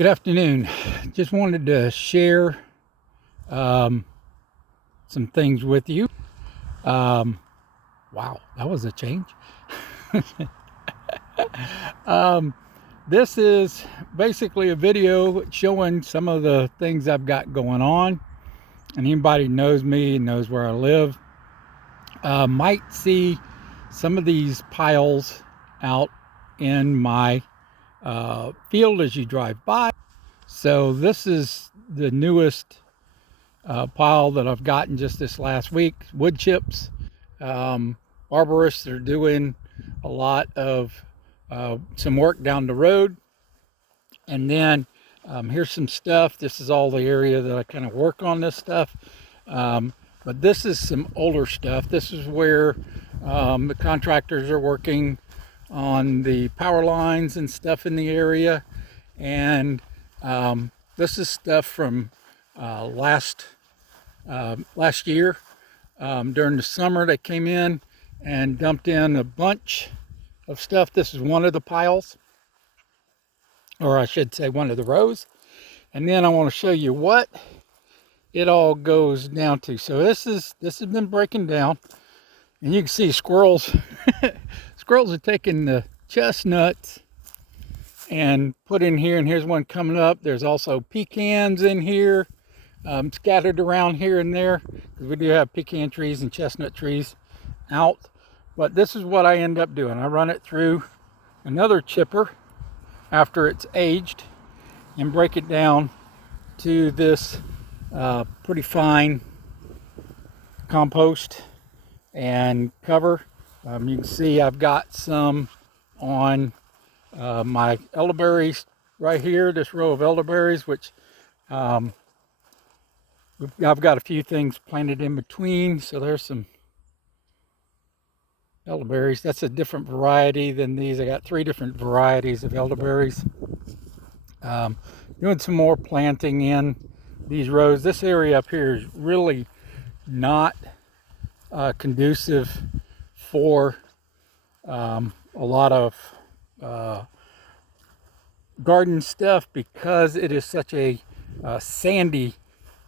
Good afternoon. Just wanted to share some things with you. Wow, that was a change. This is basically a video showing some of the things I've got going on. And anybody who knows me and knows where I live might see some of these piles out in my field as you drive by. So this is the newest pile that I've gotten just this last week. Wood chips. Arborists are doing a lot of some work down the road. And then here's some stuff. This is all the area that I kind of work on this stuff. But this is some older stuff. This is where the contractors are working on the power lines and stuff in the area. And this is stuff from last year. During the summer, they came in and dumped in a bunch of stuff. This is one of the piles, or I should say one of the rows. And then I want to show you what it all goes down to. So this has been breaking down, and you can see squirrels. Squirrels are taking the chestnuts and put in here, and here's one coming up. There's also pecans in here, scattered around here and there, because we do have pecan trees and chestnut trees out. But this is what I end up doing. I run it through another chipper after it's aged and break it down to this pretty fine compost and cover. You can see I've got some on my elderberries right here, this row of elderberries, which I've got a few things planted in between. So there's some elderberries. That's a different variety than these. I got 3 different varieties of elderberries. Doing some more planting in these rows. This area up here is really not conducive for a lot of garden stuff, because it is such a sandy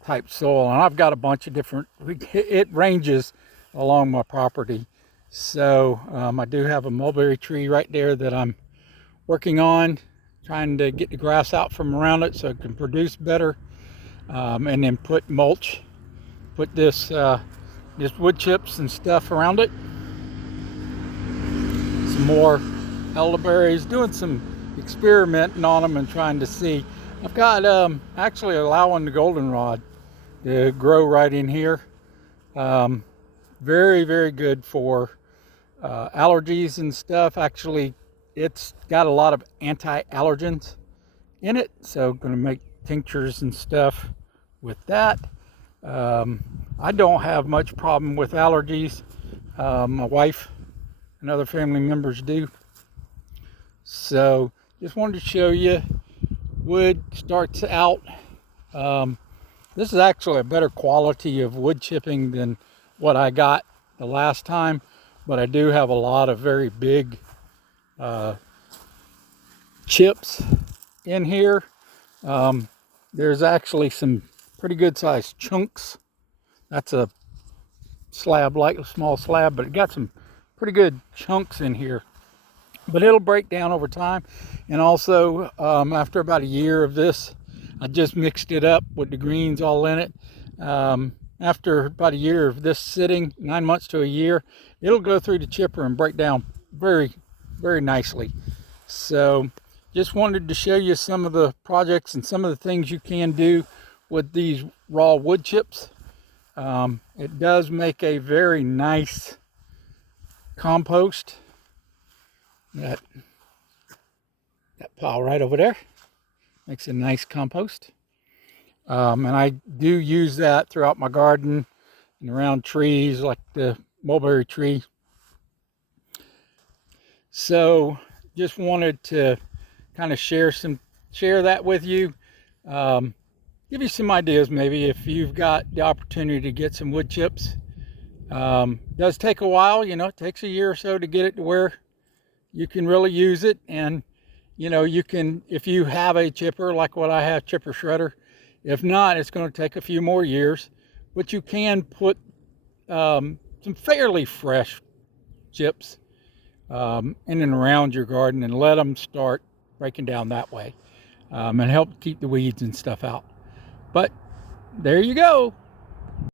type soil, and I've got a bunch of different, it ranges along my property. So I do have a mulberry tree right there that I'm working on, trying to get the grass out from around it so it can produce better, and then put mulch, put this just wood chips and stuff around it. Some more elderberries, doing some experimenting on them and trying to see. I've got actually allowing the goldenrod to grow right in here. Very, very good for allergies and stuff. Actually, it's got a lot of anti-allergens in it, so going to make tinctures and stuff with that. I don't have much problem with allergies. My wife and other family members do. So just wanted to show you. Wood starts out, this is actually a better quality of wood chipping than what I got the last time, but I do have a lot of very big chips in here. There's actually some pretty good sized chunks. That's a slab, like a small slab, but it got some pretty good chunks in here. But it'll break down over time. And also, after about a year of this, I just mixed it up with the greens all in it. After about a year of this sitting, 9 months to a year, it'll go through the chipper and break down very, very nicely. So just wanted to show you some of the projects and some of the things you can do with these raw wood chips. It does make a very nice compost. That pile right over there makes a nice compost. And I do use that throughout my garden and around trees like the mulberry tree. So just wanted to kind of share that with you. Give you some ideas, maybe if you've got the opportunity to get some wood chips. It does take a while, it takes a year or so to get it to where you can really use it. And you know, you can, if you have a chipper like what I have, chipper shredder. If not, it's going to take a few more years, but you can put some fairly fresh chips in and around your garden and let them start breaking down that way, and help keep the weeds and stuff out. But there you go.